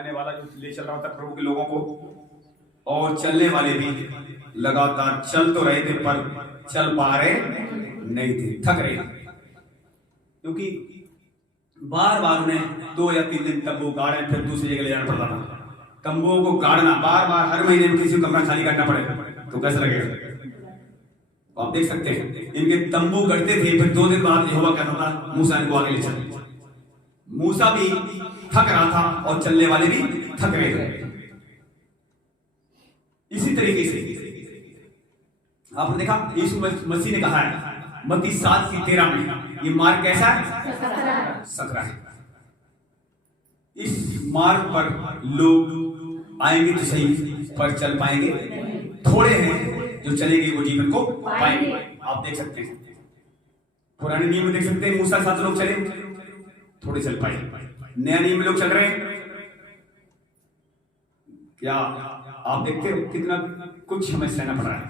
जाने वाला जो ले चल रहा था प्रभु के लोगों को, और चलने वाले भी लगातार चल तो रहे थे पर चल पा रहे नहीं थे, थक रहे थे, क्योंकि बार बार उन्हें 2 या 3 दिन तंबू गाड़े फिर दूसरी जगह ले जाना पड़ता था। तंबुओं को गाड़ना बार बार, हर महीने में किसी को कमरा खाली करना पड़ेगा तो कैसा लगेगा? आप देख सकते हैं इनके तंबू गढ़ते थे, फिर 2 दिन बाद यहोवा कहता था मूसा इनको आगे ले चल। मूसा भी थक रहा था और चलने वाले भी थक रहे थे। इसी तरीके से आपने देखा यीशु मसीह ने कहा है मत्ती 7:13 में, ये मार्ग कैसा है? सकरा है। इस मार्ग पर लोग आएंगे तो सही, पर चल पाएंगे थोड़े हैं जो चलेंगे वो जीवन को पाएंगे। आप देख सकते हैं पुराने नियम में देख सकते हैं मूसा के साथ लोग चले, थोड़े चल पाए। नया नियम में लोग चल रहे हैं, क्या आप देखते हो कितना कुछ हमें सहना पड़ रहा है।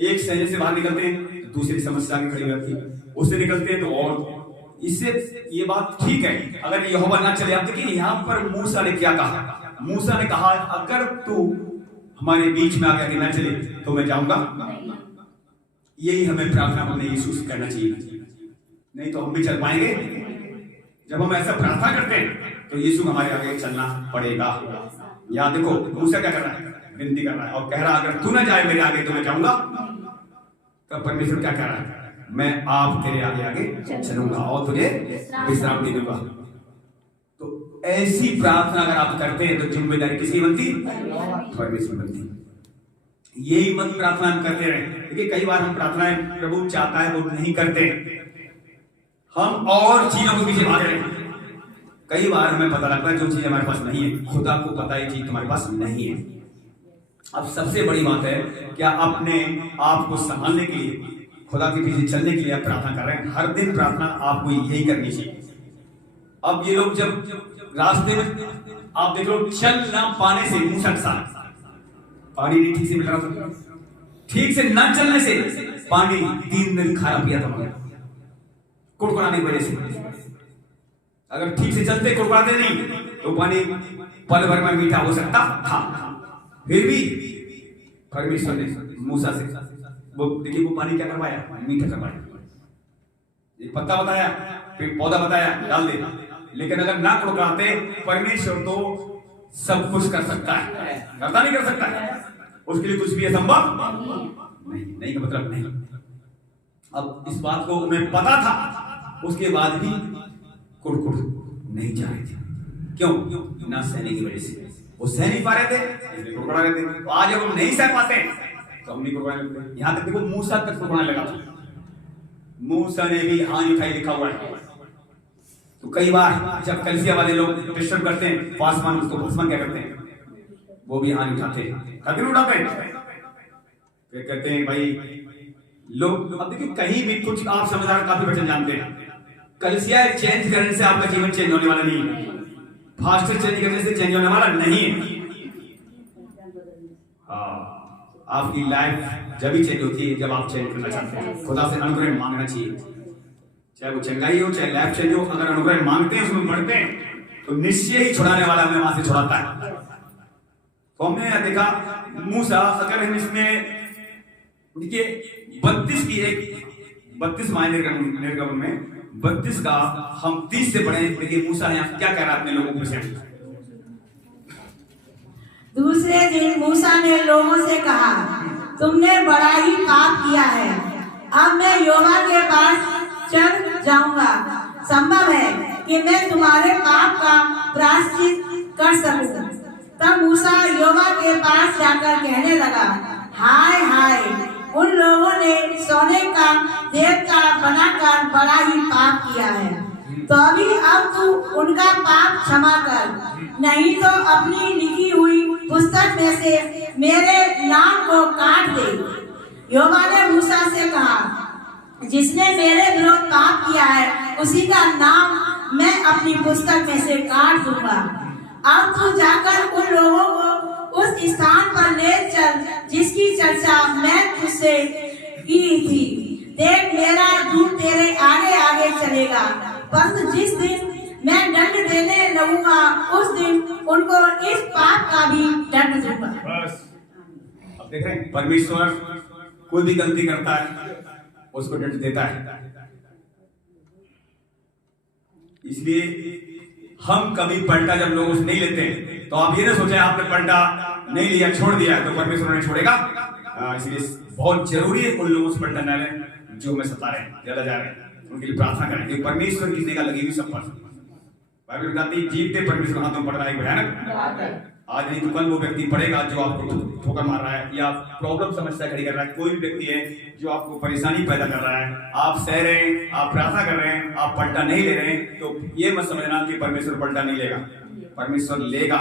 एक सहने से बाहर निकलते हैं तो दूसरी समस्या आगे खड़ी हो जाती है, उससे निकलते हैं तो और। इससे ये बात ठीक है अगर यहोवा ना चले। आप देखिए यहाँ पर मूसा ने क्या कहा, मूसा ने कहा अगर तू हमारे बीच में आगे ना चले तो मैं जाऊंगा। यही हमें प्रार्थना अपने यीशु से करना चाहिए, नहीं तो हम भी चल पाएंगे। जब हम ऐसा प्रार्थना करते हैं तो यीशु हमारे आगे चलना पड़ेगा। यहाँ देखो मूसा क्या कर रहा है, विनती कर रहा है और कह रहा है अगर तू ना जाए मेरे आगे तो मैं जाऊंगा। तब परमेश्वर क्या कह रहा है, मैं आप तेरे आगे आगे चलूंगा और तुझे विश्राम दे दूंगा। तो ऐसी प्रार्थना अगर आप करते हैं तो जिम्मेदारी किसकी बनती? परमेश्वर बनती। यही मत प्रार्थना हम करते रहे। देखिए कई बार हम प्रार्थनाएं प्रभु चाहता है वो नहीं करते, हम और चीजों के पीछे भाग रहे हैं। कई बार हमें पता लगता है जो चीज हमारे पास नहीं है, खुदा को पता है चीज तुम्हारे पास नहीं है। अब सबसे बड़ी बात है क्या अपने आप को संभालने के लिए, खुदा के पीछे चलने के लिए आप प्रार्थना कर रहे हैं। हर दिन प्रार्थना आपको यही करनी चाहिए। अब ये लोग जब रास्ते में आप देख लो चल ना पाने से मूसा के साथ पानी नहीं ठीक से मिल रहा था, ठीक से ना चलने से पानी 3 दिन खाया पिया था कुड़कुड़ाने की वजह से। अगर ठीक से चलते कुड़कुड़ाते नहीं तो पानी पल भर में मीठा हो सकता था। फिर भी परमेश्वर ने मूसा से वो देखिए वो पानी क्या करवाया, मीठा करवाया। एक पत्ता बताया, फिर पौधा बताया डाल दे। लेकिन अगर ना कुड़कुड़ाते परमेश्वर तो सब कुछ कर सकता है, करता नहीं कर सकता है, उसके लिए कुछ भी असंभव नहीं का मतलब नहीं। अब इस बात को उन्हें पता था, उसके बाद भी कुड़कुड़ नहीं जा रहे थे। क्यों? ना सहने की वजह से। वो सह नहीं पा रहे थे इसलिए कुड़कुड़ा रहे थे। आज जब हम नहीं सह पाते तो हम नहीं कुड़कुड़ाने लगते। यहाँ तक देखो मूसा तक कुड़कुड़ाने लगा था, मूसा ने भी हानि उठाई लिखा हुआ है। तो कई बार जब कलीसिया वाले लोग डिस्टर्ब करते हैं पासवान, उसको पासवान क्या करते हैं, वो भी हानि उठाते हैं, कदम उठाते हैं। फिर कहते हैं भाई लोग, अब देखिए कहीं भी कुछ आप समझदार काफी वचन जानते हैं, कलीसिया चेंज करने से आपका जीवन चेंज होने वाला नहीं है, फास्टर चेंज करने से चेंज होने वाला नहीं है। आपकी लाइफ जब ही चेंज होती है जब आप चेंज करना चाहते हैं। खुदा से अनुग्रह मांगना चाहिए, चाहे वो चंगाई हो चाहे लाइफ चेंज हो। अगर अनुग्रह मांगते हैं उसमें बढ़ते हैं तो निश्चय ही छुड़ाने वाला हमें वहां से छुड़ाता है। तो हमने देखा मूसा, अगर हम इसमें देखिए 32 की एक 32 निर्गमन में 32 का हम 30 से पढ़े। देखिए मूसा यहाँ क्या कह रहा है अपने लोगों से। दूसरे दिन मूसा ने लोगों से कहा, तुमने बड़ा ही पाप किया है, अब मैं यहोवा के पास चल जाऊंगा। संभव है कि मैं तुम्हारे पाप का प्रायश्चित कर सकूं। तब मूसा यहोवा के पास जाकर कहने लगा, हाय हाय, उन लोगों ने सोने का देवता बनाकर बड़ा ही पाप किया है। तो अभी अब तू उनका पाप क्षमा कर, नहीं तो अपनी लिखी हुई पुस्तक में से मेरे नाम को काट दे। यहोवा ने मूसा से कहा, जिसने मेरे विरुद्ध पाप किया है उसी का नाम मैं अपनी पुस्तक में से काट दूंगा। अब तू जाकर उन लोगों को उस स्थान पर ले चल जिसकी चर्चा मैं तुझसे की थी। देख मेरा दूत तेरे आगे आगे चलेगा, परंतु जिस दिन मैं दंड देने लगूंगा, उस दिन उनको इस पाप का भी दंड दूंगा। बस अब देख रहे हैं, परमेश्वर कोई भी गलती करता है उसको दंड देता है। इसलिए हम कभी पलटा जब लोग उसे नहीं लेते हैं तो आप ये ना सोचे आपने पलटा नहीं लिया, छोड़ दिया तो परमेश्वर ने छोड़ेगा। इसलिए बहुत जरूरी है उन लोगों से पलटा न लें जो हमें सता रहे हैं, ज्यादा जा रहे हैं, उनके लिए प्रार्थना करें कि परमेश्वर की निगाह लगी हुई सब पर। बाइबल बताती है जीवते परमेश्वर हाथों में पड़ रहा है भयानक। आज नहीं तो कल वो व्यक्ति पड़ेगा जो आपको ठोकर मार रहा है या प्रॉब्लम समस्या खड़ी कर रहा है। कोई भी व्यक्ति है जो आपको परेशानी पैदा कर रहा है, आप सह रहे हैं, आप प्रार्थना कर रहे हैं, आप पलटा नहीं ले रहे हैं, तो ये मत समझना कि परमेश्वर पलटा नहीं लेगा, परमेश्वर लेगा।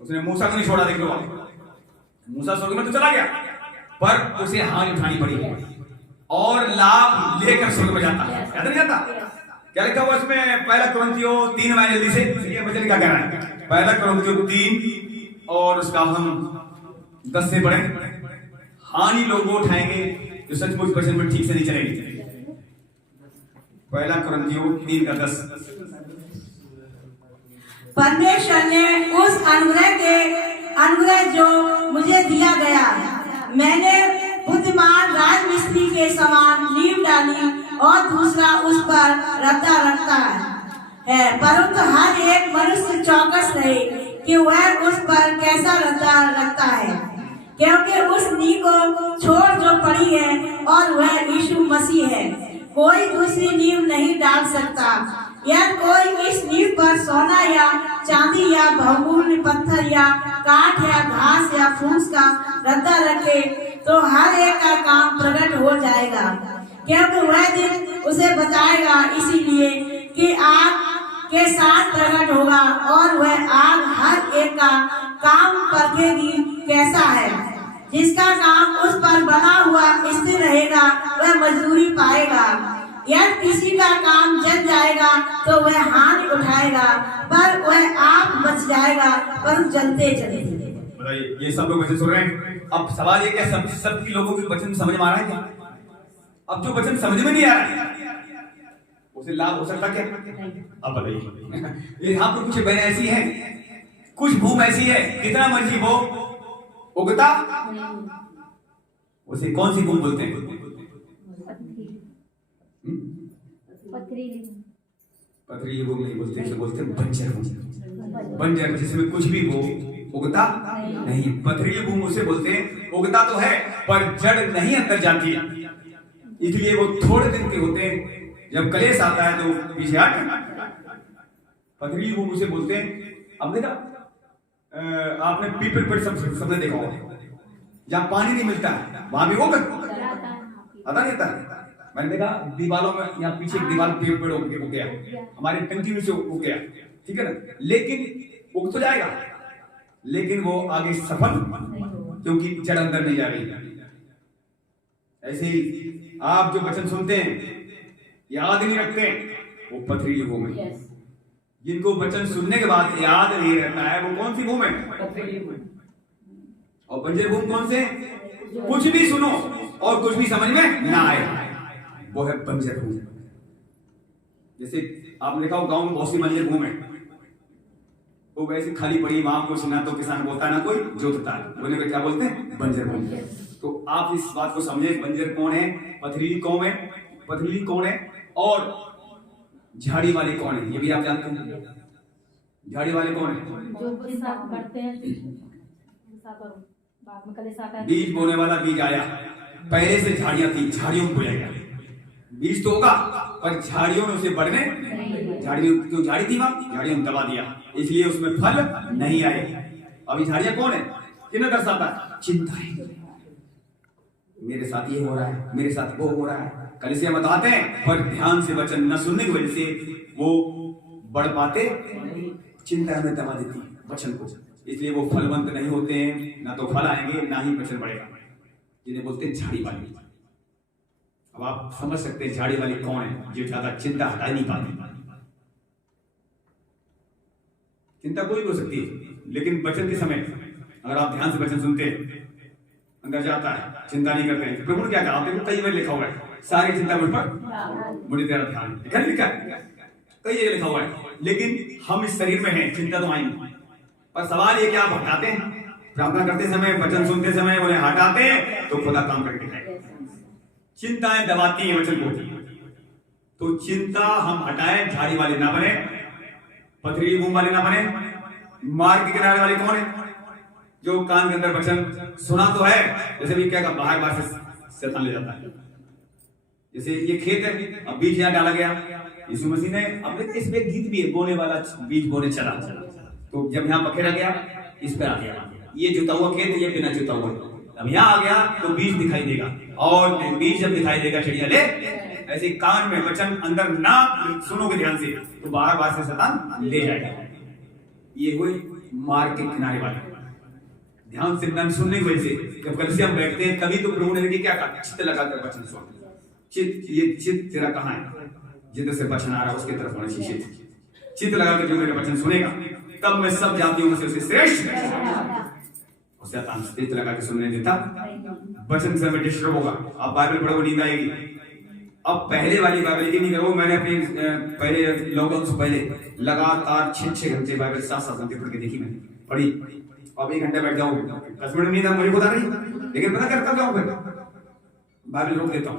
उसने मूसा को नहीं छोड़ा, देख लो मूसा स्वर्ग में तो चला गया पर उसे हानि उठानी पड़ी और लाभ लेकर स्वर्ग में जाता है। याद नहीं जाता क्या लिखा हुआ इसमें? पहला कुरिन्थियों 3 में जल्दी से वचन क्या कह रहा है? पहला कुरिन्थियों 3 और उसका हम 10 से पढ़े। हानि लोग उठाएंगे जो सचमुच वचन में ठीक से नहीं चलेंगे। पहला कुरिन्थियों 3 का 10। परमेश्वर ने उस अनुग्रह जो मुझे दिया गया, मैंने बुद्धिमान राजमिस्त्री के समान नींव डाली और दूसरा उस पर रद्दा रखता है, परंतु हर एक मनुष्य चौकस रहे कि वह उस पर कैसा रद्दा रखता है, क्योंकि उस नींव को छोड़ जो पड़ी है और वह यीशु मसीह है। कोई दूसरी नींव नहीं डाल सकता। यदि कोई इस नींव पर सोना या चांदी या बहुमूल्य पत्थर या काठ या घास या फूस का रद्दा रखे तो हर एक का काम प्रकट हो जाएगा, क्योंकि वह दिन उसे बताएगा, इसीलिए कि आग के साथ प्रकट होगा और वह आग हर एक का काम परखेगी कैसा है। जिसका काम उस पर बना हुआ स्थिर रहेगा वह मजदूरी पाएगा। यदि किसी का काम जल जाएगा तो वह हानि उठाएगा, पर वह आप बच जाएगा, पर जलते चले। बताइए, ये सब लोग वचन सुन रहे हैं। अब सवाल ये क्या सबकी लोगों के वचन समझ में आ रहा है क्या? अब जो वचन समझ में नहीं आ रहा है उसे लाभ हो सकता क्या? अब बताइए, यहाँ पर कुछ बहनें ऐसी हैं, कुछ भूमि ऐसी है, कितना मर्जी वो उगता, उसे कौन सी भूमि बोलते हैं? पथरीली भूमि नहीं बोलते, इसे बोलते हैं बंजर भूमि। बंजर जिसमें कुछ भी वो उगता नहीं। पथरीली भूमि उसे बोलते हैं उगता तो है पर जड़ नहीं अंदर जाती, इसलिए वो थोड़े दिन के होते हैं, जब कलेश आता है तो पीछे हट। पथरीली भूमि उसे बोलते हैं। अब देखा आपने पीपल पेड़ सबने देखा होगा, जहाँ पानी नहीं मिलता है वहां भी वो आता नहीं आता। मैंने देखा दीवारों में, यहाँ पीछे एक दीवार पेड़ उग गया, हमारे टंकी में से उग गया, ठीक है ना, लेकिन उग तो जाएगा, लेकिन वो आगे सफल क्योंकि जड़ अंदर नहीं जा रही। ऐसे ही आप जो वचन सुनते हैं याद नहीं रखते, वो पथरीली भूमि। जिनको वचन सुनने के बाद याद नहीं रहता है वो कौन सी भूमि है? और बंजर भूमि कौन से? कुछ भी सुनो और कुछ भी समझ में ना आए, वो है बंजर भूमि। जैसे आपने देखा गांव में बहुत सी बंजर भूमि है, वो वैसे खाली पड़ी, वहां कुछ ना तो किसान बोलता है ना कोई जोतता है, बोलने को क्या बोलते हैं? बंजर भूमि। तो आप इस बात को समझे, बंजर कौन है, पथरीली कौन है, पथरीली कौन है और झाड़ी वाले कौन है, ये भी आप जानते हैं। झाड़ी वाले कौन है? जो करते हैं, बीज बोने वाला बीज आया, पहले से झाड़ियां थी, झाड़ियों को बोया गया, बीज तो होगा पर झाड़ियों ने उसे बढ़ने, झाड़ियों क्यों झाड़ी थी वहां, झाड़ियों ने दबा दिया, इसलिए उसमें फल नहीं आए। अभी झाड़ियां कौन है, किन्हें दर्शाता है? चिंता है, मेरे साथ ये हो रहा है, मेरे साथ वो हो रहा है। कलीसिया बताते हैं पर ध्यान से वचन न सुनने की वजह से वो बढ़ पाते, चिंता में दबा देती वचन को, इसलिए वो फलवंत नहीं होते हैं, ना तो फल आएंगे ना ही वचन बढ़ेगा, जिन्हें बोलते हैं झाड़ी वाली। अब आप समझ सकते हैं झाड़ी वाली कौन है, जो ज्यादा चिंता हटा नहीं पाती। चिंता कोई भी हो सकती है, लेकिन वचन के समय अगर आप ध्यान से वचन सुनते हैं अंदर जाता है, चिंता नहीं करते हैं। प्रभु ने क्या कहा? आपने कई बार लिखा हुआ है, सारी चिंता मुझ पर, मुझे तेरा ध्यान लिखा है। कई जगह लिखा हुआ है, लेकिन हम इस शरीर में हैं, चिंता तो आई नहीं। पर सवाल ये क्या आप हटाते हैं? प्रार्थना करते समय, वचन सुनते समय उन्हें हटाते हैं तो खुदा काम करके दिखाएगा। चिंताएं दबाती हैं वचन को, तो चिंता हम हटाएं। झाड़ी वाले ना बने, पथरीली मुंह वाले ना बने। मार्ग के किनारे वाले कौन है? जो कान के अंदर वचन सुना तो है, जैसे भी क्या बाहर बाहर से शैतान ले जाता है। जैसे ये खेत है, अब बीज यहाँ डाला गया, यीशु मसीह ने अपने इस पे गीत भी है, बोने वाला बीज बोने चला, तो जब यहाँ बखेरा गया, इस पे आ गया। ये जुता हुआ खेत, ये बिना जुता हुआ। अब यहाँ आ गया तो बीज दिखाई देगा, और बीज जब दिखाई देगा चिड़िया ले, ऐसे कान में वचन अंदर ना सुनोगे ध्यान से, तो बाहर बाहर से शैतान ले जाएगा। ये हुए मार्ग के किनारे वाले, ध्यान से न सुनने की वजह से। जब कल से हम बैठते हैं, कभी तो प्रभु ने देखिए क्या कहा, चित्त लगाकर वचन सुन। चित्त, ये चित्त तेरा कहाँ है? जिधर से वचन आ रहा है उसके तरफ होना चाहिए। चित्त लगाकर जो मेरे वचन सुनेगा, तब मैं सब जातियों में से उसे श्रेष्ठ। उसे चित्त लगा के सुनने देता, वचन से मैं डिस्टर्ब होगा। आप बाइबल पढ़ो, नींद आएगी। अब पहले वाली बाइबल की नहीं करो, मैंने अपने पहले लॉकडाउन से पहले लगातार 6-6 घंटे बाइबल 7-7 घंटे पढ़ के देखी, मैंने पढ़ी। अब 1 घंटे बैठ जाऊं, 10 मिनट नींद मुझे बता रही, लेकिन पता क्या करता हूं, फिर बाइबल रोक देता हूं,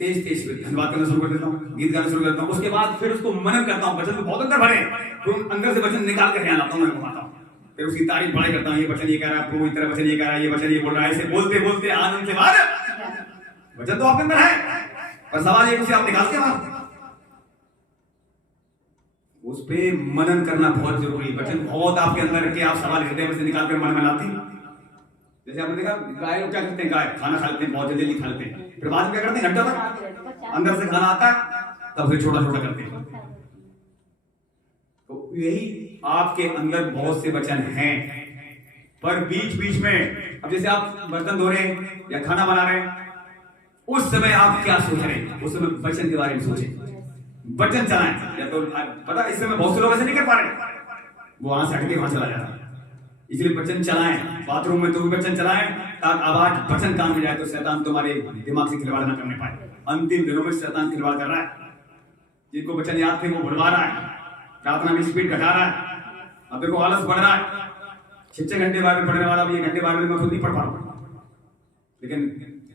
तेज धन्यवाद करना शुरू कर देता हूँ, गीत गाना शुरू करता हूँ। उसके बाद फिर उसको मनन करता हूँ, वचन तो बहुत अंदर भरे, तो अंदर से वचन निकाल कर ध्यान आता हूँ, मैं घुमाता हूँ, फिर उसकी तारीफ बड़ाई करता हूँ। ये वचन ये कह रहा है, प्रभु इस तरह वचन ये कह रहा है, ये वचन ये बोल रहा है। ऐसे बोलते बोलते आनंद से बाहर, वचन तो आपके अंदर है, पर सवाल ये उसे आप निकालते बाहर। उस पे मनन करना बहुत जरूरी। वचन बहुत आपके अंदर रखे, आप सवाल हृदय में से निकाल कर मन में लाते हैं। जैसे आपने देखा गाय लोग क्या करते हैं, गाय खाना खा लेते हैं, बहुत जल्दी खा लेते हैं, फिर बाद में क्या करते हैं, घंटा तक अंदर से खाना आता है, तब फिर छोटा छोटा करते हैं। तो यही आपके अंदर बहुत से वचन हैं, पर बीच बीच में, अब जैसे आप बर्तन धो रहे हैं या खाना बना रहे हैं, उस समय आप क्या सोच रहे हैं? उस समय वचन के बारे में सोचें, वचन चलाएं। या तो पता इस समय बहुत से लोग ऐसे नहीं कर पा रहे, वो वहां से हटके वहां चला जाता है। इसलिए वचन चलाएं, बाथरूम में तो भी वचन चलाएं, ताकि आवाज वचन काम में जाए, तो शैतान तुम्हारे दिमाग से खिलवाड़ ना करने पाए। अंतिम दिनों में शैतान खिलवाड़ कर रहा है, जिनको वचन याद थे वो भुलवा रहा है, प्रार्थना में स्पीड घटा रहा है। अब देखो आलस बढ़ रहा है, 6 घंटे बाइबल पढ़ने वाला भी 1 घंटे बाइबल में खुद नहीं पढ़ पा रहा, लेकिन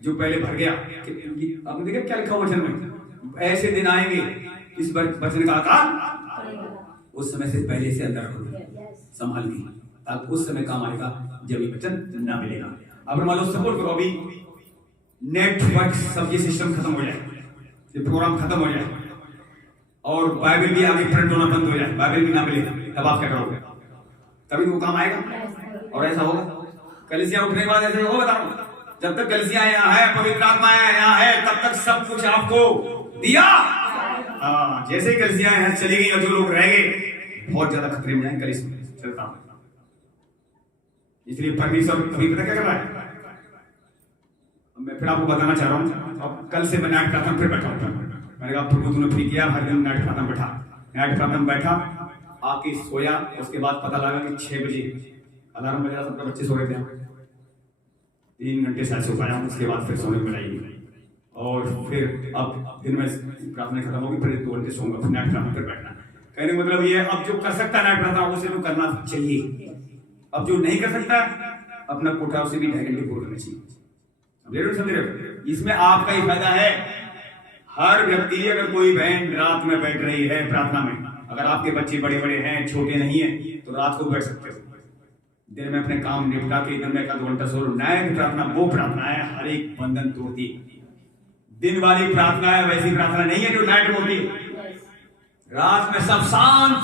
जो पहले भर गया, आपने देखा क्या लिखा वचन में, ऐसे दिन आएंगे इस वचन का आकार उस समय से पहले से अंदर होगा, संभाल ली, ताकि उस समय काम आएगा जब ये वचन ना मिलेगा। अब मान लो सपोर्ट करो, अभी नेटवर्क सब ये सिस्टम खत्म हो जाए, ये प्रोग्राम खत्म हो जाए, और बाइबल भी आगे प्रिंट होना बंद हो जाए, बाइबल भी ना मिले, तब आप क्या करोगे? तभी वो काम आएगा। और ऐसा होगा, कलीसिया उठने के बाद ऐसे होगा, बता रहा हूं, जब तक कलीसिया यहाँ है, पवित्र आत्मा यहाँ है, तब तक सब कुछ आपको दिया। जैसे ही कलीसिया यहाँ चली गई और जो लोग रह गए, बहुत ज्यादा खतरे में जाएंगे। कलीसिया चलता हूं, इसलिए परमेश्वर कभी पता क्या कर रहा है, मैं फिर आपको बताना चाह रहा हूँ। अब कल से मैं नाइट प्रार्थना फिर बैठा हूँ, मैंने कहा प्रभु तूने फ्री किया, हर दिन नाइट प्रार्थना बैठा, नाइट प्रार्थना में बैठा, आके सोया। उसके बाद पता लगा कि 6 बजे अलार्म बजा, सबके बच्चे सो रहे थे, 3 घंटे शायद सो पाया। उसके बाद फिर सोने में जाएगी, और फिर अब दिन में प्रार्थना खत्म होगी, फिर 2 घंटे सोऊंगा, फिर नाइट प्रार्थना फिर बैठना। कहने का मतलब ये, अब जो कर सकता है नाइट प्रार्थना उसे तो करना चाहिए, अब जो नहीं कर सकता अपना कोठा उसे भी 2.5 घंटे पूरा करना चाहिए। समझ रहे हो? इसमें आपका ही फायदा है। हर व्यक्ति, अगर कोई बहन रात में बैठ रही है प्रार्थना में, अगर आपके बच्चे बड़े बड़े हैं, छोटे नहीं है, तो रात को बैठ सकते हो। दिन में अपने काम निपटा के दिन में 1-2 घंटा सो लो। नाइट प्रार्थना वो प्रार्थना है हर एक बंधन तोड़ती। दिन वाली प्रार्थना है वैसी प्रार्थना नहीं है जो नाइट में होती है। रात में सब शांत,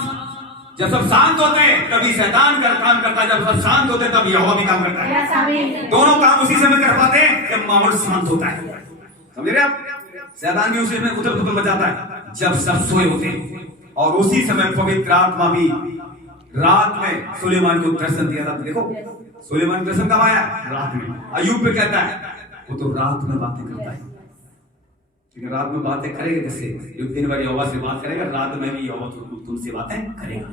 जब सब शांत होते हैं तभी शैतान का काम करता है, जब सब शांत होते हैं तब यहोवा भी काम करता है। दोनों काम उसी समय कर पाते हैं जब माहौल शांत होता है। समझ रहे आप? शैतान भी उसी में उथल पुथल मचाता है जब सब सोए होते हैं, और उसी समय पवित्र आत्मा भी रात में सुलेमान को दर्शन दिया था। देखो सुलेमान दर्शन कब आया? रात में। अय्यूब पे कहता है वो तो रात में बातें करता है, लेकिन रात में बातें करेगा कैसे? जो दिन भर यहोवा से बात करेगा, रात में भी यहोवा तुमसे बातें करेगा।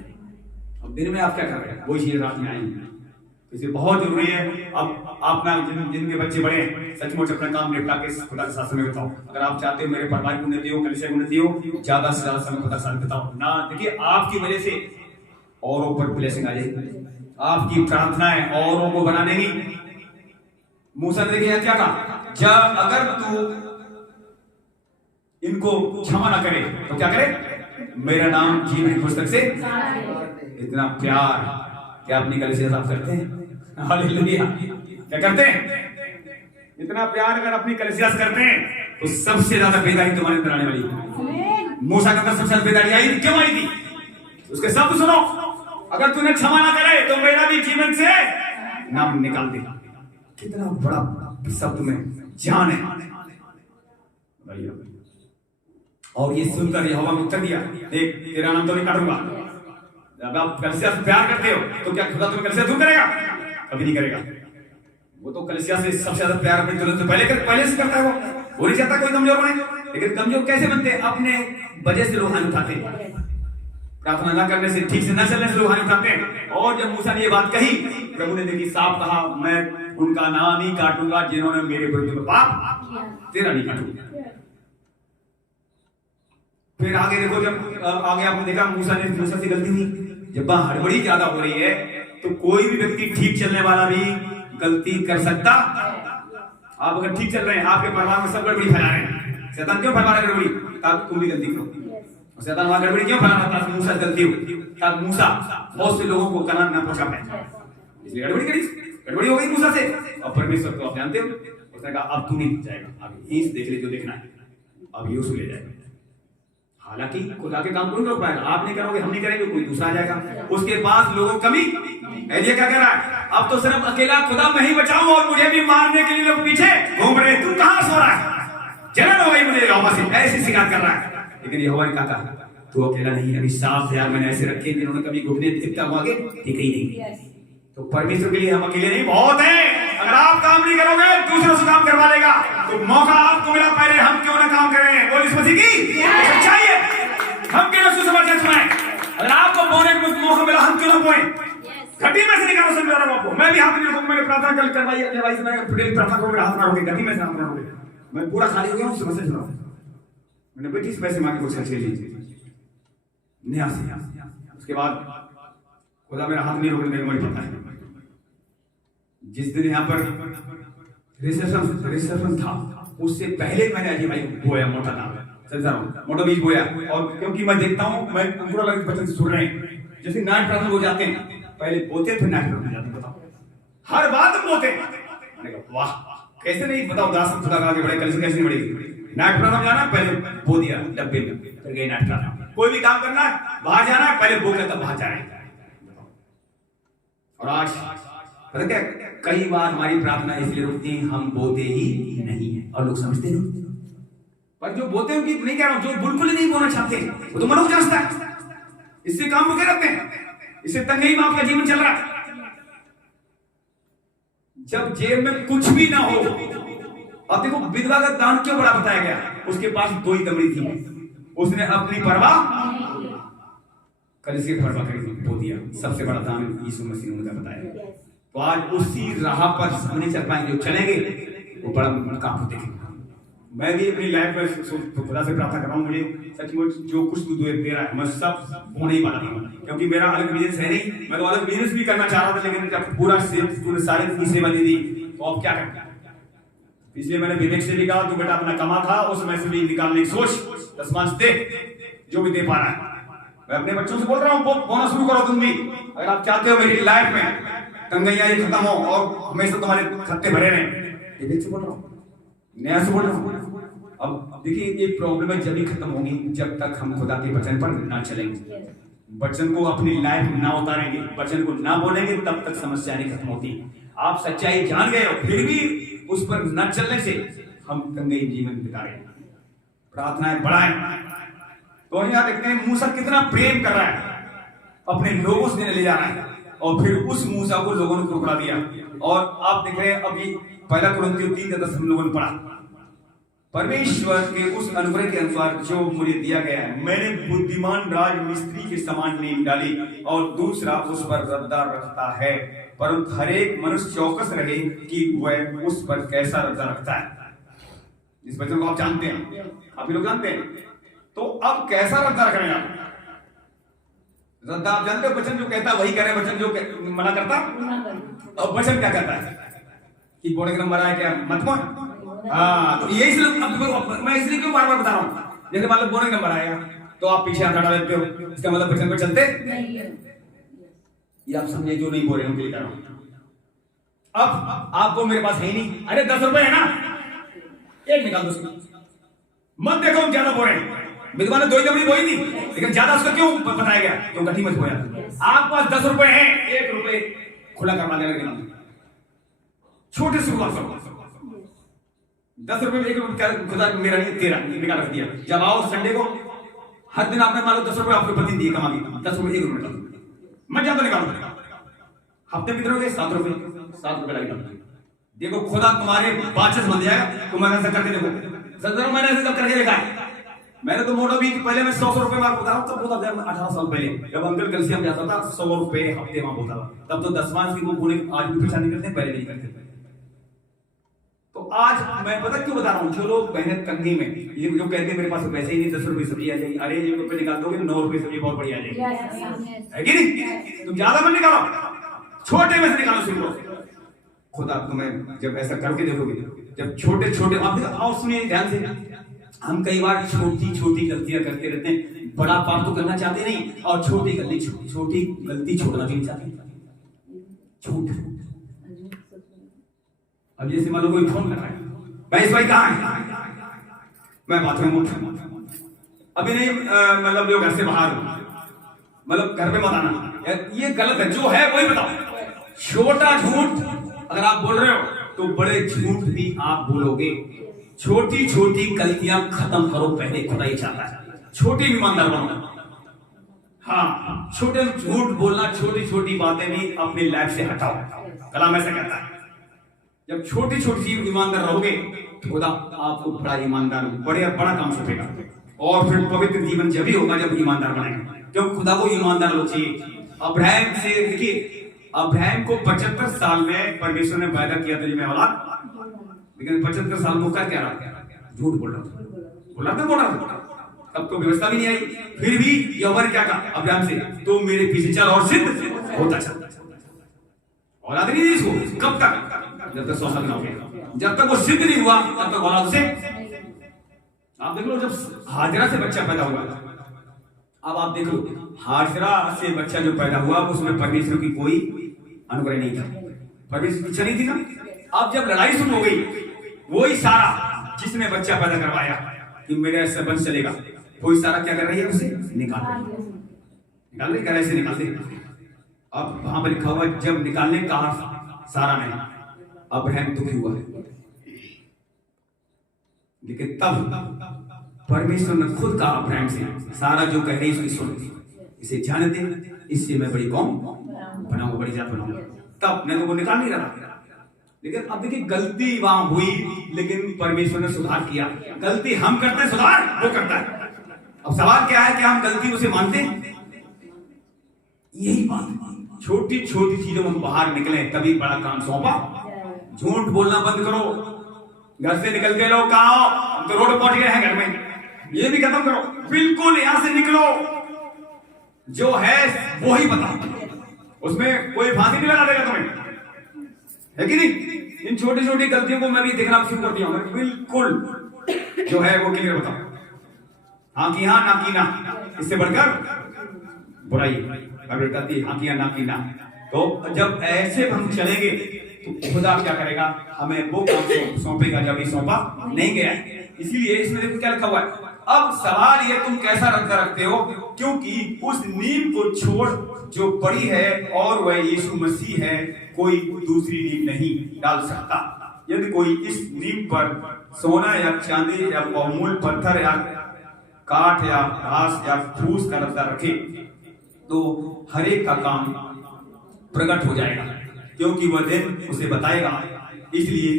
अब दिन में आप क्या कर रहे हैं? वही चीज रात में आएंगे। इसलिए बहुत जरूरी है। अब आप ना जिनके बच्चे बड़े हैं सचमुच अपना काम निपटा के खुदा के साथ समय बिताओ। अगर आप चाहते हो मेरे परिवार की उन्नति हो, कलीसिया की उन्नति हो, ज्यादा से ज्यादा समय खुदा के साथ बिताओ ना। देखिए आपकी वजह से औरों पर ब्लेसिंग आ जाएगी, आपकी प्रार्थनाएं औरों को बना देंगी। मूसा ने देखिए क्या कहा, जब अगर तू इनको क्षमा ना करे तो क्या करे, मेरा नाम जीवन की पुस्तक से। इतना प्यार क्या अपनी कलीसिया साथ करते हैं? हालेलुया। क्या करते हैं? इतना प्यार अगर अपनी कलीसिया से करते हैं तो सबसे ज्यादा बेदारी तुम्हारे अंदर आने वाली। मूसा के अंदर सबसे ज्यादा बेदारी आई थी, क्यों आई थी? उसके शब्द सुनो, अगर तूने क्षमा ना करे तो मेरा भी जीवन से नाम निकाल दे। कितना बड़ा शब्द में जान है। और ये सुनकर यहोवा ने उत्तर दिया, देख तेरा नाम तो नहीं काटूंगा। जब आप कलीसिया से प्यार करते हो तो क्या खुदा तुम्हें कलीसिया दूर करेगा? कभी नहीं करेगा। वो तो कलीसिया से सबसे ज्यादा प्यार अपनी जरूरत से पहले से करता है। वो नहीं चाहता कोई कमजोर बने। लेकिन कमजोर कैसे बनते हैं? अपने वजह से लोग हानि उठाते हैं, प्रार्थना न करने से, ठीक से न चलने से लोग हानि उठाते हैं। और जब मूसा ने ये बात कही, प्रभु ने देखी साफ कहा, मैं उनका नाम नहीं काटूंगा जिन्होंने मेरे विरुद्ध पाप, तेरा नहीं काटूंगा। फिर आगे देखो, जब आगे आपने देखा मूसा से गलती हुई। जब हड़बड़ी ज्यादा हो रही है तो कोई भी व्यक्ति ठीक चलने वाला भी गलती कर सकता। आप अगर ठीक चल रहे हैं, आपके परिवार में सब गड़बड़ी फैला रहे हैं, शैतान क्यों फैला रहा है गड़बड़ी? ताकि तुम भी गलती करो। और शैतान वहां गड़बड़ी क्यों फैला रहा था? मूसा गलती हो, ताकि मूसा बहुत से लोगों को कनान न पहुंचा पाए, इसलिए गड़बड़ी हो गई मूसा से। और परमेश्वर को आप जानते हो, उसने कहा अब तू नहीं जाएगा, अब यहीं से देख ले जो देखना है, अब यूसुफ ले जाएगा। हालांकि खुदा के काम कौन रोक पाएगा? आप नहीं करोगे, हम नहीं करेंगे, कोई दूसरा आ जाएगा। उसके पास लोगों की कमी। एलिया क्या कह रहा है? अब तो सिर्फ अकेला खुदा मैं ही बचाऊं और मुझे भी मारने के लिए लोग पीछे घूम रहे हैं, तू कहां सो रहा है? जलन हो गई मुझे यहोवा से, ऐसी शिकायत कर रहा है। लेकिन यहोवा ने कहा तू अकेला नहीं, अभी 7,000 मैंने ऐसे रखे जिन्होंने कभी घुटने टिकता हुआ आगे ठीक ही नहीं। तो परमेश्वर के लिए हम अकेले नहीं, बहुत है। अगर आप काम नहीं करोगे दूसरों से काम करवा लेगा। तो मौका आपको मिला, पहले हम क्यों ना काम करें? बोल इस मसीह की सच्चाई है, हम क्यों ना सुसमाचार सुनाएं? अगर आपको बोलने का मौका मिला, हम क्यों ना बोलें? घटी में से निकालो समझा रहा हूं आपको। मैं भी हाथ नहीं रखूंगा, मैंने प्रार्थना कल करवाई है, भाई मैं फिर प्रार्थना करूंगा, हाथ ना रोके, घटी में से हाथ ना रोके। मैं पूरा खाली हो गया हूं, समझ रहा हूं। मैंने बेटी से पैसे मांगे, कुछ खर्च के लिए नया से। उसके बाद खुदा मेरा हाथ नहीं रोकने देगा, मुझे पता है। जिस दिन यहाँ पर रिसेप्शन था, उससे पहले मैंने अजय भाई बोया, मोटा था, मोटा बीज बोया। और क्योंकि मैं देखता हूँ, मैं पूरा लग बच्चन सुन रहे हैं, जैसे नाट प्रार्थना हो जाते हैं, पहले बोते फिर नाट प्रार्थना जाते, बताओ हर बात बोते। मैंने कहा वाह, कैसे नहीं बताओ, दास खुदा का आगे बढ़े, कल से कैसे नहीं बढ़ेगी। नाट प्रार्थना जाना, पहले बो दिया डब्बे में, फिर गई नाट प्रार्थना। कोई भी काम करना है, बाहर जाना है, पहले बो के तब बाहर जाना है। और आज पता क्या, कई बार हमारी प्रार्थना इसलिए रुकती है, हम बोते ही नहीं है और लोग समझते नहीं। पर जो बोते हैं, उनकी नहीं कह रहा हूं, जो बिल्कुल ही नहीं बोलना चाहते वो तो मनुष्य समझता है, इससे काम रुके रहते हैं, इससे तंगई में आपका जीवन चल रहा है। जब जेब में कुछ भी ना हो, अब देखो विधवा का दान क्यों बड़ा बताया गया? उसके पास 2 ही दमड़ी थी, उसने अपनी परवाह कलीसिया की परवाह करी, बो दिया। सबसे बड़ा दान यीशु मसीह ने बताया। तो आज उसी राह पर हम नहीं चल पाएंगे, जो चलेंगे वो बड़ा काम होते हैं। मैं भी अपनी लाइफ में खुदा से प्रार्थना कर रहा हूँ, मुझे सचमुच जो कुछ तू दे रहा है मैं सब होने ही वाला हूँ, क्योंकि मेरा अलग बिजनेस है नहीं। मैं तो अलग बिजनेस भी करना चाह रहा था, लेकिन जब पूरा तूने सारी अपनी सेवा दे दी तो अब क्या करना। इसलिए मैंने विवेक से भी कहा, तू बेटा अपना कमा था उसमें से भी निकालने की सोच, 10 दे जो भी दे पा रहा है। मैं अपने बच्चों से बोल रहा हूँ, बोना शुरू करो तुम भी। अगर आप चाहते हो मेरी लाइफ में तंगैया खत्म हो और हमेशा तुम्हारे खत्ते भरे रहे, विवेक से बोल रहा हूँ, नया से बोल रहा हूँ। अब देखिए ये प्रॉब्लम जब भी खत्म होगी जब तक हम खुदा के वचन पर ना चलेंगे, वचन को अपनी लाइफ में ना उतारेंगे, वचन को ना बोलेंगे, तब तक समस्या नहीं खत्म होती। आप सच्चाई जान गए हो फिर भी उस पर न चलने से हम तंगई जीवन बिता रहे हैं। प्रार्थनाएं बढ़ाएं। तो यहाँ देखते हैं मूसा कितना प्रेम कर रहा है, अपने लोगों से ले जा रहा है, और फिर उस मूसा को लोगों ने ठुकरा दिया। और आप देख रहे हैं अभी 1 कुरिन्थियों 3:10 हम लोगों ने पढ़ा, परमेश्वर के उस अनुग्रह के अनुसार जो मुझे दिया गया है, मैंने बुद्धिमान राज मिस्त्री के समान नींव डाली और दूसरा उस पर रद्दा रखता है। परंतु हर एक मनुष्य चौकस रहे कि वह उस पर कैसा रद्दा रखता है। इस वचन को आप जानते हैं, आप लोग जानते हैं। तो अब कैसा रद्दा रखेंगे आप? रद्दा आप जानते हो, वचन जो कहता है वही करे, वचन जो मना करता। अब वचन क्या कहता है कि बोर्ड का नंबर आया क्या मत बोल। हाँ, तो ये इसलिए मैं इसलिए क्यों बार बार बता रहा हूँ, जैसे मान लो बोर्ड का नंबर आया तो आप पीछे हाथ हटा लेते हो, इसका मतलब वचन पर चलते नहीं है। ये आप समझे जो नहीं बोल रहे हैं, कह रहा हूं। अब आपको मेरे पास है ही नहीं, अरे 10 रुपए है ना, एक निकाल दो, मत देखो हम ज्यादा बोल रहे हैं। विद्वान ने 2 जबरी बोई नहीं, लेकिन ज्यादा उसका क्यों बताया गया, क्यों गठी मत बोया। आप पास 10 रुपए है, 1 रुपए खुला करवा देगा, छोटे शुरुआत करो। 10 रुपए में 1 रुपए खुदा मेरा नहीं तेरा निकाल रख दिया। जब आओ संडे को, हर दिन आपने मान लो 10 रुपए आपके पति दिए कमा के, 10 रुपए 1 रुपए निकाल, मैं ज्यादा निकालू। हफ्ते में कितने हो गए? 7 रुपए, 7 रुपए लगे। देखो खुदा तुम्हारे बाचस बन जाएगा। तुम ऐसा करके देखो, सर मैंने ऐसे करके देखा है। मैंने तो मोटा भी पहले मैं 100 रुपए में बता रहा हूँ, तब होता था 18 साल पहले, जब अंकल कलसियम जाता था 100 रुपए हफ्ते में होता था। तब तो 10 मास की वो बोले, आज भी पीछा नहीं करते, पहले नहीं करते। तो आज मैं पता क्यों बता रहा हूँ, जो लोग मेहनत करने में, ये जो कहते हैं मेरे पास पैसे ही नहीं, 10 रुपए सब्जी आ जाएगी, अरे 1 रुपए निकाल दोगे 9 रुपए सब्जी बहुत बढ़िया आ जाएगी, है कि नहीं? तुम ज्यादा मत निकालो, छोटे में से निकालो शुरू। खुदा तुम्हें जब ऐसा करके देखोगे, जब छोटे छोटे आप आओ सुनिए ध्यान से, हम कई बार छोटी छोटी गलतियां करते रहते हैं, बड़ा पाप तो करना चाहते नहीं, और छोटी गलती छोड़ना भी नहीं चाहते। छोटी अब जैसे मान लो कोई फोन कर रहा है, भाई कहाँ है, मैं बाथरूम में, अभी नहीं मतलब जो घर से बाहर, मतलब घर पे मत आना, ये गलत है। जो है वही बताओ। छोटा झूठ अगर आप बोल रहे हो तो बड़े झूठ भी आप बोलोगे। छोटी छोटी गलतियां खत्म करो पहले, खुदा ये चाहता है। छोटी ईमानदार बनो। हाँ, छोटे झूठ बोलना, छोटी छोटी बातें भी अपनी लाइफ से हटाओ। कलाम ऐसा कहता है, जब छोटी छोटी चीज ईमानदार रहोगे तो खुदा आपको बड़ा ईमानदार, बड़ा काम सौंपेगा। और फिर पवित्र जीवन जब ही होगा जब ईमानदार बनेगा, क्योंकि खुदा को ईमानदार लोग चाहिए। अब्राहम से देखिए, अब्राहम को 75 साल में परमेश्वर ने वायदा किया था मैं औलाद, लेकिन 75 साल में कर क्या रहा, झूठ बोल रहा था। तब तो व्यवस्था भी नहीं आई, फिर भी यहोवा ने क्या कहा अब्राहम से, तो मेरे पीछे चल और सिद्ध होता चल। औलाद नहीं दी इसको, कब तक? जब तक 100 साल का हो गया। जब तक वो सिद्ध नहीं हुआ तब तक औलाद से। आप देख लो, जब हाजरा से बच्चा पैदा हुआ, अब आप देख लो हाजरा से बच्चा जो पैदा हुआ उसमें परमेश्वर की कोई अनुग्रह नहीं था, परमेश्वर की इच्छा नहीं थी ना। अब जब लड़ाई शुरू हो गई, वही सारा जिसने बच्चा पैदा करवाया कि मेरे ऐसा वंश चलेगा, वही सारा क्या कर रही है, उसे निकाल रही, ऐसे निकाल दे। अब वहां पर लिखा हुआ, जब निकालने कहा सारा ने, अब्राहम दुखी हुआ है, लेकिन तब परमेश्वर ने खुद कहा अब्राहम से, सारा जो कह रही है उसकी सुन, इसे जाने दे, इससे मैं बड़ी कौम बनाऊंगा, बड़ी जात बनाऊंगा। तब नहीं तो वो निकाल नहीं रहा। लेकिन अब देखिए गलती वहां हुई, लेकिन परमेश्वर ने सुधार किया। गलती हम करते हैं, सुधार वो करता है। अब सवाल क्या है कि हम गलती उसे मानते हैं? यही बात, छोटी छोटी चीजों में बाहर निकले तभी बड़ा काम सौंपा। झूठ बोलना बंद करो। घर से निकलते लोग कहा हम तो रोड पहुंच गए हैं घर में, ये भी खत्म करो। बिल्कुल यहां से निकलो, जो है वो ही बताओ, उसमें कोई फांसी नहीं लगा देगा तुम्हें, है कि नहीं? इन छोटी छोटी गलतियों को मैं भी देखना शुरू कर दिया हूं। बिल्कुल जो है वो क्लियर बताओ, हाँ की हाँ, ना की ना, इससे बढ़कर बुराई कहती है, हाँ की हाँ, ना की ना। तो जब ऐसे हम चलेंगे तो खुदा क्या करेगा, हमें वो काम सौंपेगा जब ये सौंपा नहीं गया। इसीलिए इसमें देखो क्या लिखा हुआ है। अब सवाल ये, तुम कैसा रद्दा रखते हो, क्योंकि उस नीम को छोड़ जो बड़ी है और वह यीशु मसीह है, कोई दूसरी नीम नहीं डाल सकता। यदि कोई इस नीम पर सोना या चांदी या बहुमूल्य पत्थर या काठ या घास या फूस का रद्दा रखे तो हर एक का काम प्रकट हो जाएगा, क्योंकि वह दिन उसे बताएगा। इसलिए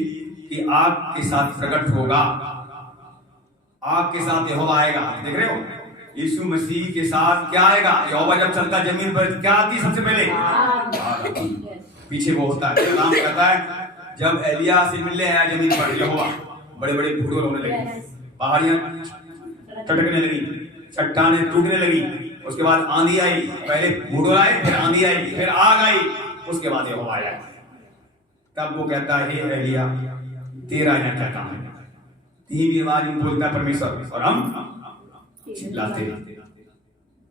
कि आग के साथ प्रकट होगा, आग के साथ यहोवा आएगा। देख रहे हो, यीशु मसीह के साथ क्या आएगा? यहोवा जब चलता जमीन पर क्या आती सबसे पहले? पीछे वो होता है, नाम कहता है जब एलिया से मिलने आया जमीन पर यहोवा, बड़े बड़े भूडोल होने लगे, पहाड़ियां टटकने लगी, चट्टानें टूटने लगी, उसके बाद आंधी आई, पहले भूडोल आए, फिर आंधी आई, फिर आग आई, उसके बाद यहोवा आया। तब वो कहता है हे एलिया तेरा यहाँ क्या काम है? धीमी आवाज में बोलता परमेश्वर और हम चिल्लाते।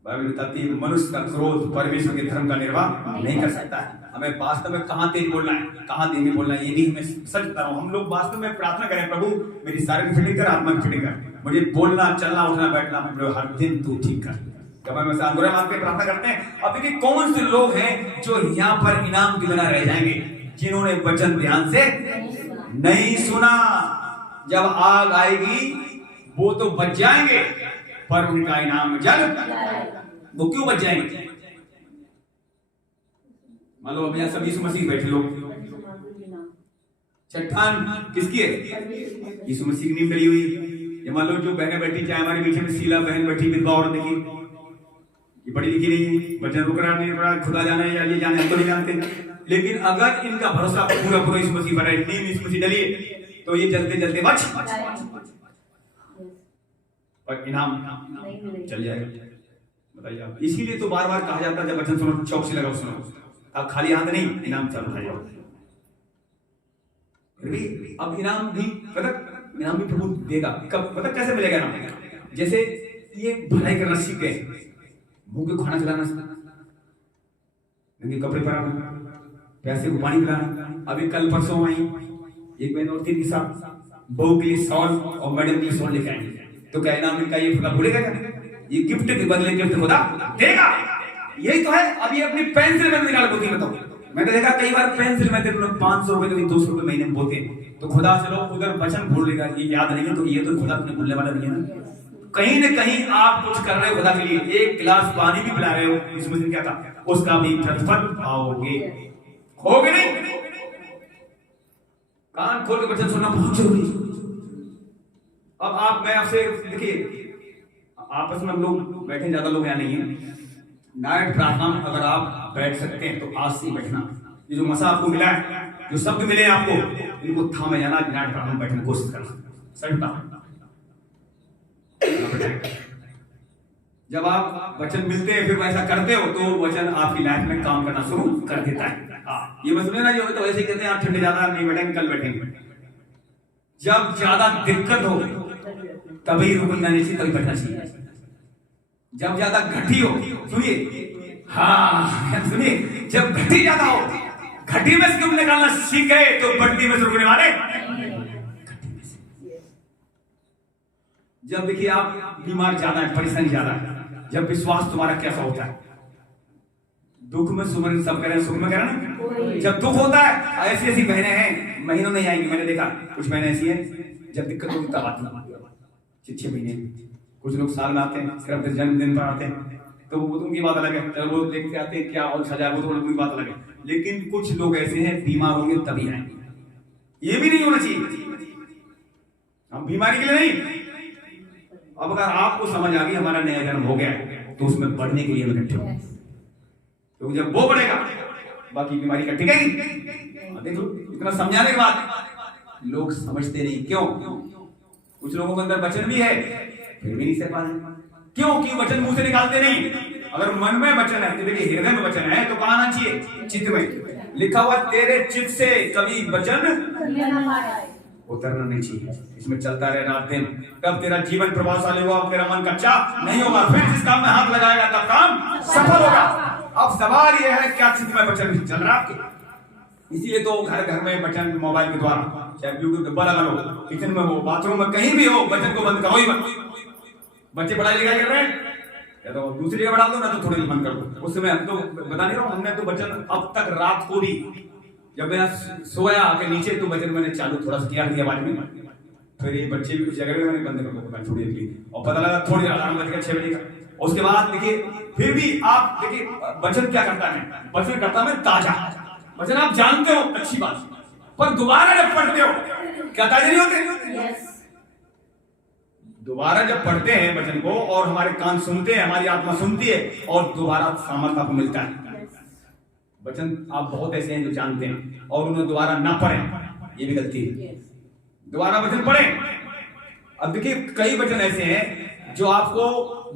बाइबल बताती है मनुष्य का क्रोध परमेश्वर के धर्म का निर्वाह नहीं कर सकता है। हमें वास्तव में कहां तेज बोलना है, कहां धीमे बोलना है, ये भी हमें सच बता रहा हूं। हम लोग वास्तव में प्रार्थना करें, प्रभु मेरी शारीरिक फिटिंग कर, आत्मा की फिटिंग कर, मुझे बोलना चलना उठना बैठना हर दिन तू ठीक कर। जब हम ऐसा बुरा मांग के प्रार्थना करते हैं। अब देखिए कौन से लोग हैं जो यहाँ पर इनाम के बिना रह जाएंगे? जिन्होंने वचन ध्यान से नहीं सुना। जब आग आएगी वो तो बच जाएंगे, पर उनका इनाम जल, वो क्यों बच जाएंगे? मान लो अब यहाँ सब यीशु मसीह बैठे लोग, चट्टान किसकी है? यीशु मसीह की नींव डली हुई। ये मान लो जो बहनें बैठी, चाहे हमारे बीच में शीला बहन बैठी, विधवा औरत, देखिए ये पढ़ी लिखी नहीं, बच्चन रुक रहा नहीं, रहा खुदा जाने या ये जाने, हम तो नहीं जानते, लेकिन अगर इनका भरोसा पूरा पूरा यीशु मसीह पर है, नींव यीशु मसीह डली है, तो ये जलते जलते बच, पर इनाम चल जाएगा। बताइए आप। इसीलिए तो बार बार कहा जाता है जब वचन सुनो चौक से लगाओ, सुनो, अब खाली हाथ नहीं, इनाम चल रहा है। फिर भी अब इनाम भी इनाम भी प्रभु देगा। कब पता कैसे मिलेगा इनाम? जैसे ये भलाई करना सीख गए, मुंह को खाना खिलाना, नंगे कपड़े पहनाना, प्यासे को पानी पिलाना। अभी कल परसों आई एक बहन और 3 के साथ बहू के लिए शॉल और मैडम के लिए शॉल लेके आएंगे, तो क्या इनाम इनका ये खुदा भूलेगा क्या? ये गिफ्ट के बदले गिफ्ट खुदा देगा। यही तो है। अब ये अपनी पेंसिल में निकाल बोलती है, बताओ। मैंने देखा कई बार पेंसिल में लोग 500 रुपए कभी 200 रुपए महीने में बोलते हैं, तो खुदा से लोग उधर वचन भूल लेगा, ये याद नहीं है, तो ये तो खुदा अपने भूलने वाला नहीं है ना। कहीं न कहीं आप कुछ कर रहे हो खुदा के लिए, एक गिलास पानी भी पिला रहे हो, इसमें क्या था, उसका भी प्रतिफल पाओगे, होगे नहीं? कान खोल के वचन सुनना बहुत जरूरी है। अब आप मैं आपसे देखिए, आपस में हम लोग बैठे, ज्यादा लोग यहाँ नहीं है। नाइट प्रार्थना में अगर आप बैठ सकते हैं तो आज से बैठना। ये जो मसा आपको मिला है, जो शब्द मिले आपको, इनको थामे जाना, नाइट प्रार्थना में बैठने की कोशिश करना। सही जब आप वचन मिलते हैं फिर वैसा करते हो, तो वचन आपकी लाइफ में काम करना शुरू कर देता है। ये मत समझना जो तो ऐसे कहते हैं आप ठंडे ज्यादा नहीं बैठेंगे, कल बैठेंगे। जब ज्यादा दिक्कत हो तभी रुकना नहीं चाहिए, तभी बैठना चाहिए। जब ज्यादा घटी हो, सुनिए, हाँ सुनिए, जब घटी ज्यादा हो, घटी में से तुम निकालना सीख गए तो बढ़ती में से रुकने वाले। जब देखिए आप बीमार ज्यादा है, परेशानी ज्यादा है, जब विश्वास तुम्हारा कैसा होता है, दुख में सुमन सब करें, सुख में करें ना। जब दुख होता है, ऐसी ऐसी बहनें हैं महीनों नहीं आएंगी। मैंने देखा कुछ बहनें ऐसी हैं, जब दिक्कत होती तब आती, 6 महीने। कुछ लोग साल में आते हैं, सिर्फ जन्मदिन पर आते हैं, तो वो उनकी बात अलग है, चलो वो देखते आते हैं क्या और सजा, वो तो उनकी बात अलग है। लेकिन कुछ लोग ऐसे हैं बीमार होंगे तभी आएंगे। ये भी नहीं होना चाहिए, हम बीमारी के लिए नहीं। अब अगर आपको समझ आ गई हमारा नया जन्म हो गया, तो उसमें बढ़ने के लिए हम इकट्ठे होंगे, तो जब वो बढ़ेगा बाकी बीमारी इकट्ठी टिकेगी। देखो इतना समझाने के बाद लोग समझते नहीं। क्यों? कुछ लोगों के अंदर वचन भी है फिर भी नहीं सह पा रहे। क्यों? कि वचन मुंह से निकालते नहीं। अगर मन में वचन है, देखिए हृदय में वचन है, तो कहाँ आना चाहिए? चित्त में। लिखा हुआ तेरे चित्त से कभी वचन उतरना नहीं चाहिए, इसमें चलता रहे रात दिन। तब तेरा जीवन प्रभावशाली होगा, तेरा मन कच्चा नहीं होगा। फिर जिस काम में हाथ लगाएगा तब काम सफल होगा। अब सवाल यह है क्या चित्त में वचन चल रहा है आपके? इसीलिए तो घर घर में वचन मोबाइल के द्वारा, चाहे ब्लूटूथ डब्बा लगा लो, किचन में हो, बाथरूम में, कहीं भी हो, वचन को बंद करो ही मत। बच्चे पढ़ाई लिखाई कर रहे हैं, या तो दूसरी जगह बढ़ा दो ना, तो थोड़ी बंद कर दो। उस समय हम तो बता नहीं रहा हूँ, हमने तो वचन अब तक रात को भी जब मैं सोया आके नीचे, तो वचन मैंने चालू थोड़ा सा किया आवाज में, फिर ये बच्चे भी उस जगह में मैंने बंद कर दो थोड़ी देर के लिए, और पता लगा थोड़ी अलार्म बज गया 6 बजे का। उसके बाद देखिए फिर भी आप देखिए वचन क्या करता है, वचन करता है ताजा। वचन आप जानते हो, अच्छी बात, पर दोबारा जब पढ़ते हो क्या ताजे नहीं होते? दोबारा जब पढ़ते हैं वचन को और हमारे कान सुनते हैं, हमारी आत्मा सुनती है, और दोबारा सामर्थ्य आपको मिलता है। वचन आप बहुत ऐसे हैं जो जानते हैं और उन्हें दोबारा ना पढ़ें, ये भी गलती है। दोबारा वचन पढ़ें। अब देखिए कई वचन ऐसे हैं जो आपको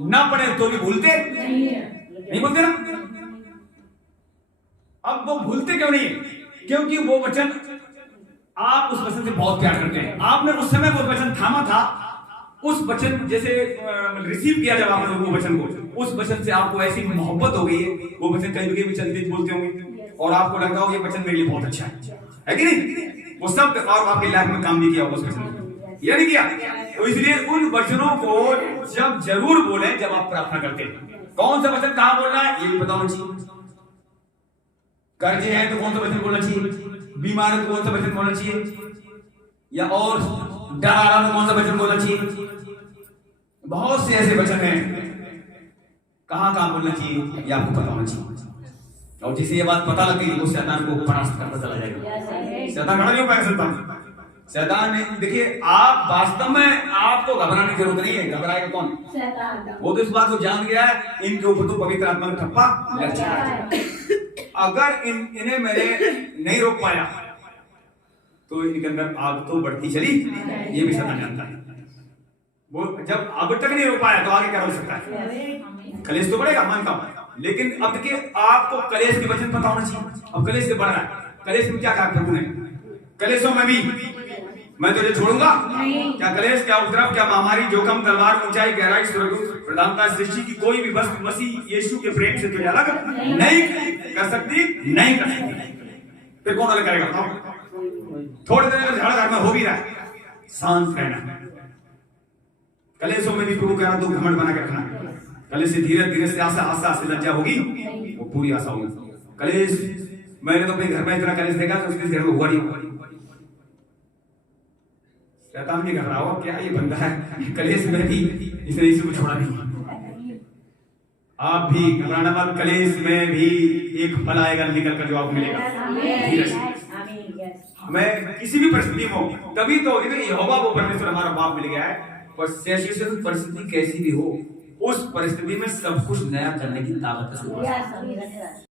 ना पढ़े तो भी भूलते नहीं भूलते ना। अब वो भूलते क्यों नहीं है? क्योंकि वो वचन आप उस वचन से बहुत प्यार करते हैं। आपने उस समय वो वचन थामा था, उस वचन जैसे रिसीव किया जब आपने वो वचन को, उस वचन से आपको ऐसी मोहब्बत हो गई है, वो वचन कहीं भी चलते बोलते होंगे और आपको लगता होगा ये वचन मेरे लिए बहुत अच्छा है कि नहीं? वो सब और आपकी लाइफ में काम भी किया उस वचन या नहीं किया? तो इसलिए उन वचनों को जब जरूर बोलें जब आप प्रार्थना करते हैं। कौन सा वचन कहां बोलना है ये भी पता होना चाहिए। कर्जे हैं तो कौन सा वचन बोलना चाहिए, बीमार है तो कौन सा वचन बोलना चाहिए, या और डर आ रहा तो कौन सा वचन बोलना चाहिए। बहुत से ऐसे वचन हैं कहां कहां बोलना चाहिए ये आपको पता होना चाहिए। और जिसे ये बात पता लग गई वो शैतान को परास्त करता चला जाएगा। शैतान खड़ा नहीं हो पाएगा। शैतान ने देखिए आप वास्तव में आपको घबराने की जरूरत नहीं है। घबराएगा कौन? शैतान। वो तो इस बात को जान गया है इनके ऊपर तो पवित्र आत्मा का ठप्पा लग जाएगा। अगर इन्हें मैंने नहीं रोक पाया तो इनके अंदर आग तो बढ़ती चली, ये भी शैतान जानता है। वो जब अब तक नहीं रोक पाया तो आगे क्या हो सकता है? कलेश तो बढ़ेगा, मानता हूं, लेकिन अब देखिए आपको कलेश के वचन पता होना चाहिए। अब कलेश से बढ़ रहा है, कलेश में क्या कहा प्रभु ने? कलेशों में भी मैं तुझे छोड़ूंगा क्या? कलेश, क्या उपद्रव, क्या महामारी, जोखम, तलवार, ऊंचाई, गहराई, प्रधानता, सृष्टि की कोई भी वस्तु मसीह यीशु के प्रेम से तुझे अलग नहीं कर सकती, नहीं कर सकती। फिर कौन अलग करेगा बताओ? थोड़ी देर झगड़ा घर में हो भी रहा है, शांत रहना। कलेशों में भी प्रभु कह रहा तू घमंड बना के रखना। कलेश से धीरे धीरे से आशा से लज्जा होगी, वो पूरी आशा होगी। कलेश मैंने तो अपने घर में इतना कलेश देखा तो उसके घर में हुआ नहीं होगा। शैतान भी घबरा हुआ, क्या ये बंदा है कलेश में भी इसने यीशु को छोड़ा नहीं। आप भी घबराना मत, कलेश में भी एक फल आएगा निकल कर जो आपको मिलेगा। हमें किसी भी परिस्थिति में हो, तभी तो यहोवा वो परमेश्वर हमारा बाप मिल गया है। पर परिस्थिति कैसी भी हो, उस परिस्थिति में सब कुछ नया करने की ताकत है।